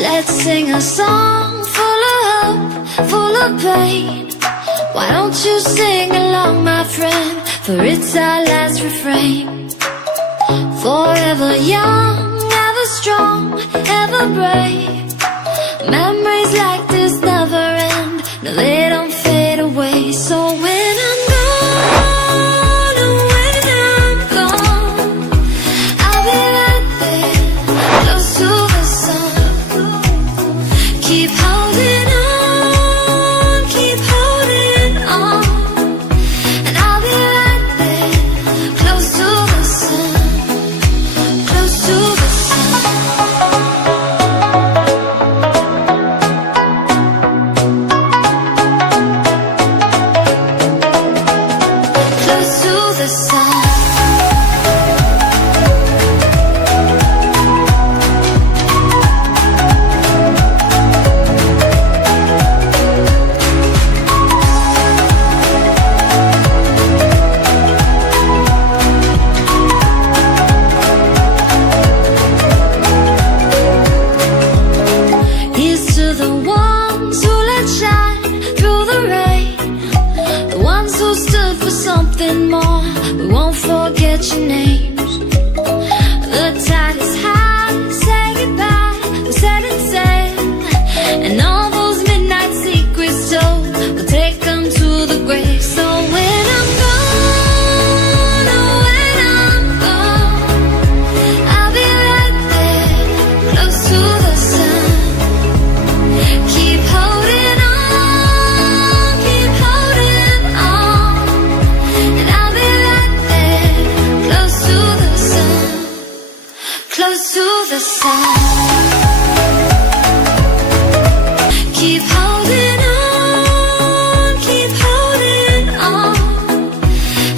Let's sing a song full of hope, full of pain. Why don't you sing along, my friend? For it's our last refrain. Forever young, ever strong, ever brave. Memories like this never end. No, they don't fade away. So when I'm gone, oh, when I'm gone, I'll be right there, close to the sun. Keep holding on, keep holding on, and I'll be right there, close to the sun, close to the sun. Close to the sun. Here's to the ones who let shine through the rain, the ones who stood for something more. We won't forget your names. The tide is high, say goodbye, we set it sail, and all those midnight secrets told, we'll take them to the grave. So when I'm gone, oh, when I'm gone, I'll be right there, close to the sun. Keep holding on, keep holding on, and I'll be right there, close to the sun, close to the sun. Keep holding on, keep holding on,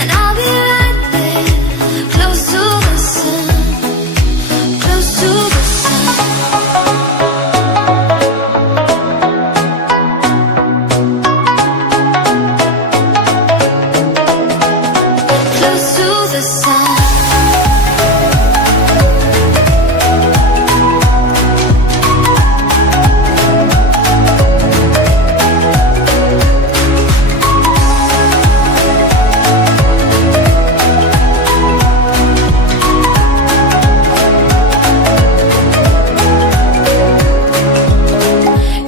and I'll be right there, close to the sun, close to the sun. Close to the sun.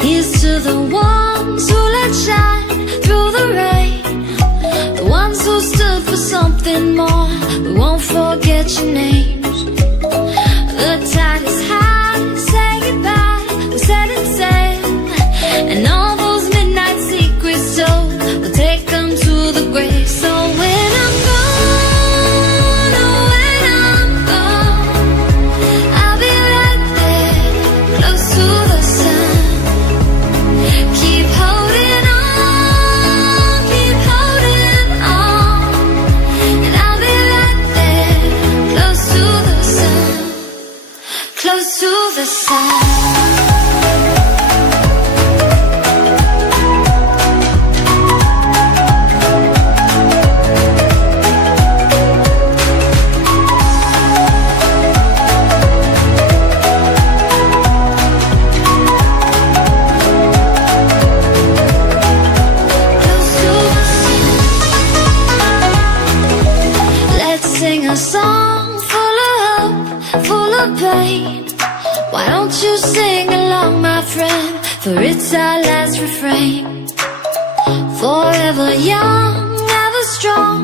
Here's to the ones who let shine through the rain, the ones who stood for something more. We won't forget your names. The tide is high, say goodbye, we set it sail, and all those midnight secrets told, we'll take them to the grave. So when I'm gone, oh, when I'm gone, I'll be right there, close to the sun. Keep holding on, keep holding on, and I'll be right there, close to the sun, close to the sun. Let's sing a song full of hope, full of pain. Why don't you sing along, my friend? For it's our last refrain. Forever young, ever strong,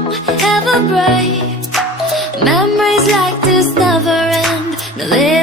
ever brave. Memories like this never end. No, they